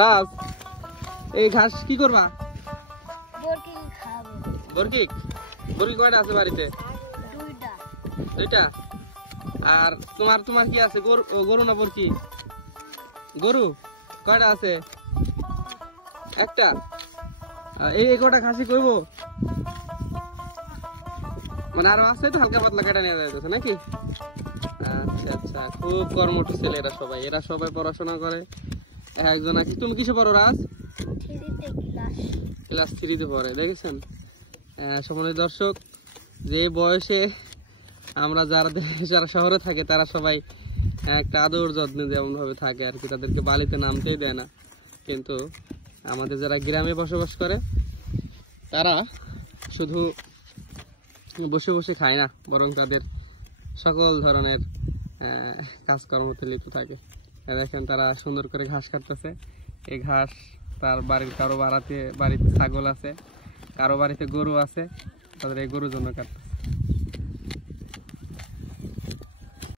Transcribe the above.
রাজ এই ঘাস কি করবা? বরকি বরকি কয়টা আছে বাড়িতে? দুইটা। আর তোমার তোমার কি আছে? গরু না বরকি? গরু কয়টা আছে? একটা। এই কটা খাসি করব মানে আরো আছে তো হালকা পাতলা কাটা নেওয়া যাইতেছে নাকি? আচ্ছা আচ্ছা, খুব কর্মঠ ছেলে এরা সবাই। এরা সবাই পড়াশোনা করে। একজন আছে। তুমি কিসে পড়ো রাজ? ক্লাস 3-তে পড়ে। দেখেছেন সম্মানিত দর্শক, যে বয়সে আমরা যারা শহরে থাকে তারা সবাই একটা আদর যত্নে যেমন ভাবে থাকে আর কি, তাদেরকে বালিতে নামতেই দেয় না, কিন্তু আমাদের যারা গ্রামে বসবাস করে তারা শুধু বসে বসে খায় না, বরং তাদের সকল ধরনের কাজকর্মতে লিপ্ত থাকে। দেখেন তারা সুন্দর করে ঘাস কাটতেছে। এই ঘাস তার বাড়ির কারো বাড়িতে ছাগল আছে, কারো বাড়িতে গরু আছে, তাদের এই গরুর জন্য কাটতেছে।